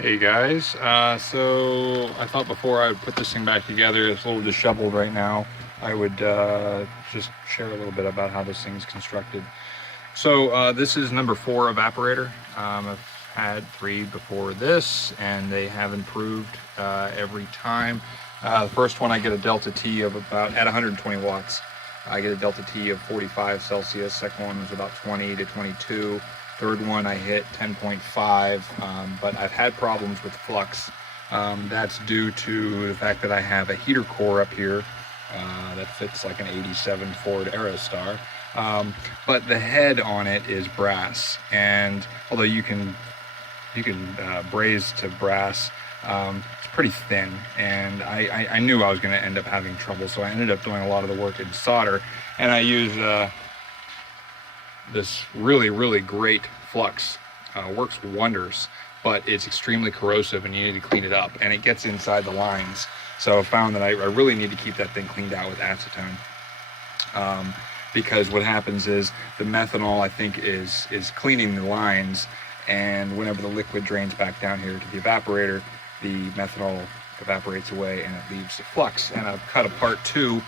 Hey guys, so I thought before I would put this thing back together, it's a little disheveled right now, I would just share a little bit about how this thing's constructed. So this is number 4 evaporator. I've had 3 before this and they have improved every time. The first one I get a delta T of about at 120 watts. I get a delta T of 45 Celsius. Second one was about 20 to 22. Third one I hit 10.5, but I've had problems with flux. That's due to the fact that I have a heater core up here that fits like an 87 Ford Aerostar. But the head on it is brass, and although you can braze to brass, it's pretty thin, and I knew I was going to end up having trouble, so I ended up doing a lot of the work in solder, and I used this really great flux. Works wonders, but it's extremely corrosive and you need to clean it up, and it gets inside the lines. So I found that I really need to keep that thing cleaned out with acetone, because what happens is the methanol, I think, is cleaning the lines, and whenever the liquid drains back down here to the evaporator, the methanol evaporates away and it leaves the flux. And I've cut apart the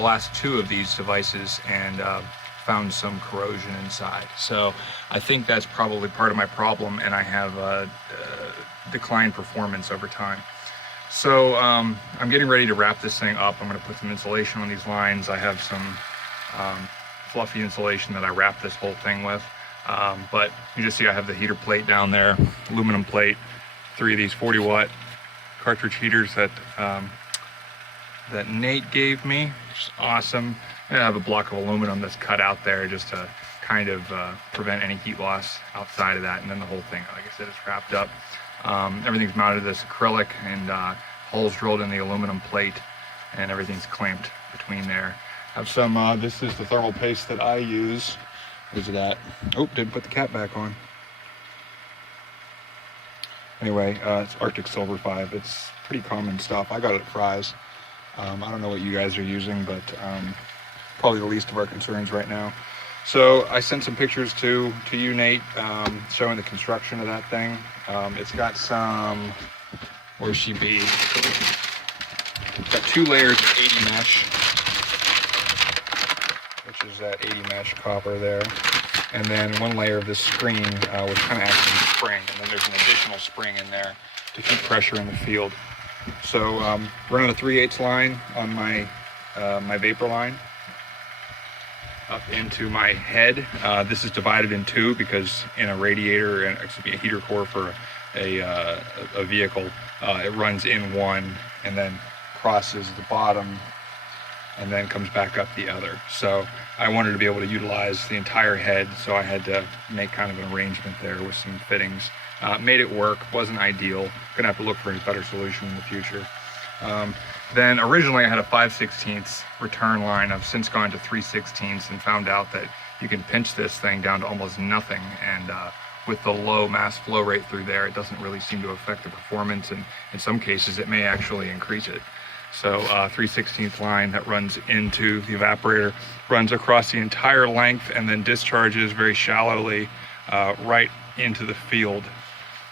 last 2 of these devices, and found some corrosion inside. So I think that's probably part of my problem, and I have declined performance over time. So I'm getting ready to wrap this thing up. I'm going to put some insulation on these lines. I have some fluffy insulation that I wrap this whole thing with. But you just see I have the heater plate down there, aluminum plate, 3 of these 40-watt cartridge heaters that Nate gave me, which is awesome. I have a block of aluminum that's cut out there just to kind of prevent any heat loss outside of that, and then the whole thing, like I said, is wrapped up. Everything's mounted to this acrylic, and holes drilled in the aluminum plate, and everything's clamped between there. I have some, this is the thermal paste that I use. Where's it at? Oh, didn't put the cap back on. Anyway, it's Arctic Silver 5. It's pretty common stuff. I got it at Fry's. I don't know what you guys are using, but probably the least of our concerns right now. So I sent some pictures to you, Nate, showing the construction of that thing. It's got some, where's she be? It's got 2 layers of 80 mesh, which is that 80 mesh copper there. And then 1 layer of this screen, which kind of acts as a spring. And then there's an additional spring in there to keep pressure in the field. So running a 3/8 line on my my vapor line up into my head. This is divided in 2 because in a radiator, and excuse me, a heater core for a vehicle, it runs in one and then crosses the bottom and then comes back up the other. So I wanted to be able to utilize the entire head, so I had to make kind of an arrangement there with some fittings. Made it work, wasn't ideal. Gonna have to look for a better solution in the future. Then originally I had a 5/16 return line. I've since gone to 3/16 and found out that you can pinch this thing down to almost nothing, and with the low mass flow rate through there, it doesn't really seem to affect the performance, and in some cases it may actually increase it. So 3/16 line that runs into the evaporator, runs across the entire length, and then discharges very shallowly right into the field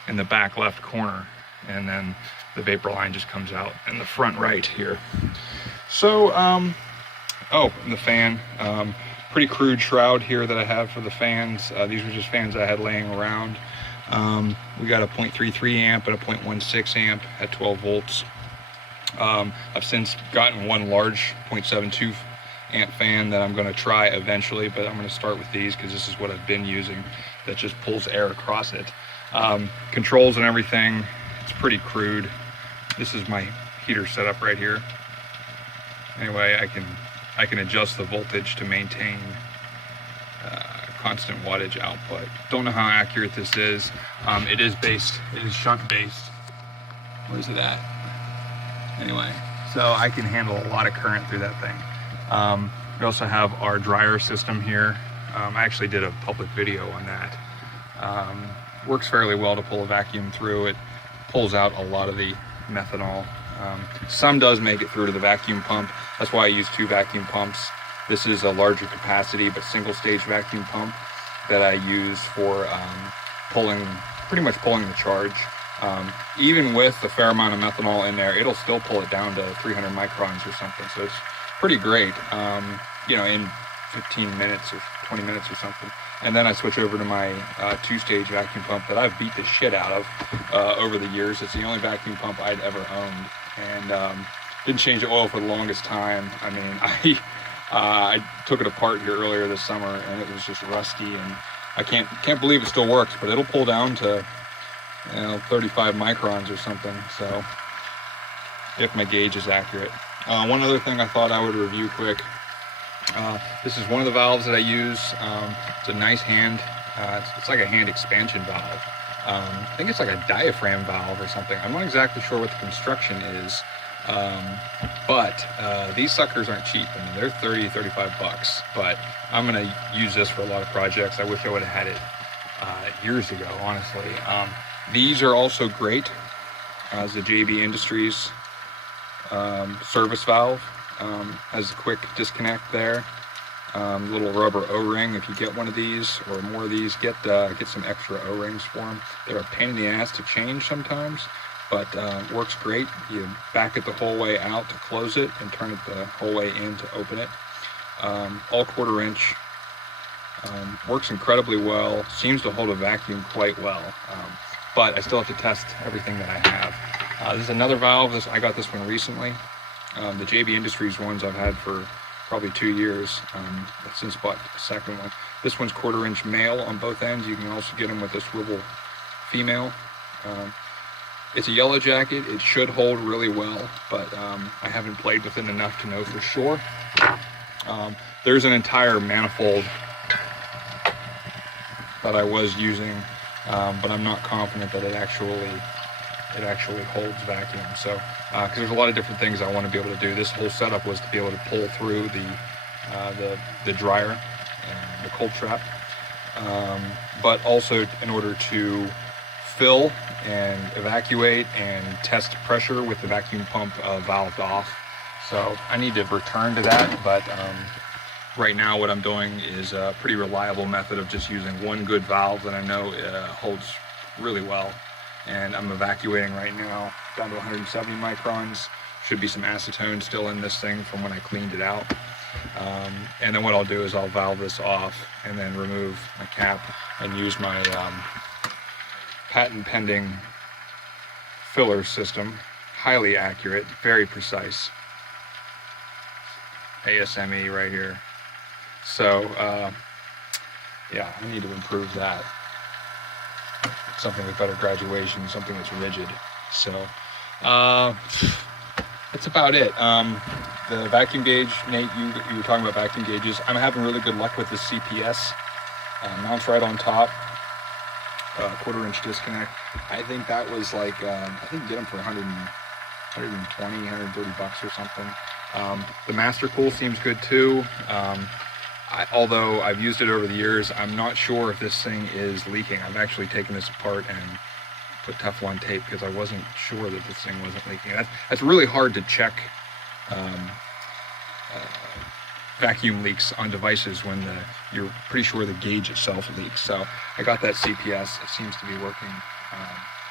in the back left corner, and then the vapor line just comes out in the front right here. So oh, and the fan, pretty crude shroud here that I have for the fans. These were just fans I had laying around. We got a 0.33 amp and a 0.16 amp at 12 volts. I've since gotten 1 large 0.72 amp fan that I'm going to try eventually, but I'm going to start with these because this is what I've been using, that just pulls air across it. Controls and everything, it's pretty crude. This is my heater setup right here. Anyway, I can adjust the voltage to maintain constant wattage output. Don't know how accurate this is. It is shunt based. Where's it at? Anyway, so I can handle a lot of current through that thing. We also have our dryer system here. I actually did a public video on that. Works fairly well to pull a vacuum through. It pulls out a lot of the methanol. Some does make it through to the vacuum pump. That's why I use 2 vacuum pumps. This is a larger capacity but single stage vacuum pump that I use for pretty much pulling the charge Even with a fair amount of methanol in there, it'll still pull it down to 300 microns or something. So it's pretty great, you know, in 15 minutes or 20 minutes or something. And then I switch over to my two-stage vacuum pump that I've beat the shit out of over the years. It's the only vacuum pump I'd ever owned, and didn't change the oil for the longest time. I mean, I took it apart here earlier this summer, and it was just rusty, and I can't believe it still works. But it'll pull down to, you know, 35 microns or something. So if my gauge is accurate. One other thing I thought I would review quick. This is one of the valves that I use. It's a nice hand. It's like a hand expansion valve. I think it's like a diaphragm valve or something. I'm not exactly sure what the construction is, but these suckers aren't cheap. I mean, they're 30, 35 bucks. But I'm gonna use this for a lot of projects. I wish I would have had it years ago, honestly. These are also great as the JB Industries service valve. Has a quick disconnect there. Little rubber O-ring. If you get one of these or more of these, get some extra O-rings for them. They're a pain in the ass to change sometimes, but works great. You back it the whole way out to close it and turn it the whole way in to open it. All 1/4 inch. Works incredibly well. Seems to hold a vacuum quite well, but I still have to test everything that I have. This is another valve. I got this one recently. The JB Industries ones I've had for probably 2 years. I've since bought the second one. This one's 1/4 inch male on both ends. You can also get them with this swivel female. It's a yellow jacket. It should hold really well, but I haven't played with it enough to know for sure. There's an entire manifold that I was using, but I'm not confident that it actually holds vacuum. So because there's a lot of different things I want to be able to do. This whole setup was to be able to pull through the dryer and the cold trap, but also in order to fill and evacuate and test pressure with the vacuum pump valved off. So I need to return to that, but right now what I'm doing is a pretty reliable method of just using one good valve that I know holds really well. And I'm evacuating right now down to 170 microns. Should be some acetone still in this thing from when I cleaned it out. And then what I'll do is I'll valve this off and then remove my cap and use my patent pending filler system. Highly accurate, very precise. ASME right here. So yeah, I need to improve that. Something with better graduation, something that's rigid. So that's about it. The vacuum gauge, Nate, you were talking about vacuum gauges. I'm having really good luck with the CPS. Mounts right on top. 1/4 inch disconnect. I think that was like, I think you get them for 120, 130 bucks or something. The Master Cool seems good too. Although I've used it over the years, I'm not sure if this thing is leaking. I've actually taken this apart and put Teflon tape because I wasn't sure that this thing wasn't leaking. That's really hard to check vacuum leaks on devices when you're pretty sure the gauge itself leaks. So I got that CPS. It seems to be working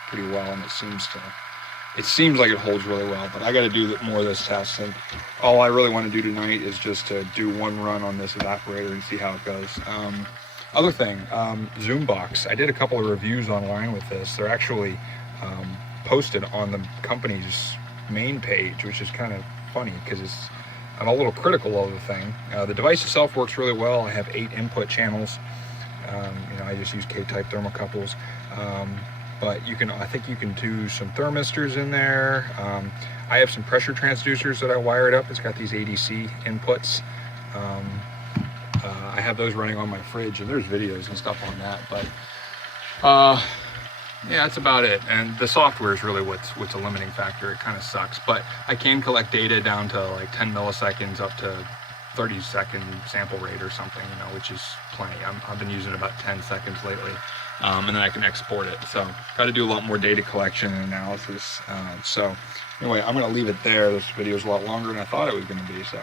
pretty well, and it seems like it holds really well, but I got to do more of this test, and all I really want to do tonight is just to do one run on this evaporator and see how it goes. Other thing, Zoom box. I did a couple of reviews online with this. They're actually posted on the company's main page, which is kind of funny because I'm a little critical of the thing. The device itself works really well. I have 8 input channels. I just use K-type thermocouples. But I think you can do some thermistors in there. I have some pressure transducers that I wired up. It's got these ADC inputs. I have those running on my fridge, and there's videos and stuff on that. But yeah, that's about it. And the software is really what's a limiting factor. It kind of sucks, but I can collect data down to like 10 milliseconds up to 30-second sample rate or something, which is plenty. I've been using about 10 seconds lately. And then I can export it. So got to do a lot more data collection and analysis. So anyway, I'm going to leave it there. This video is a lot longer than I thought it was going to be. So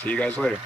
see you guys later.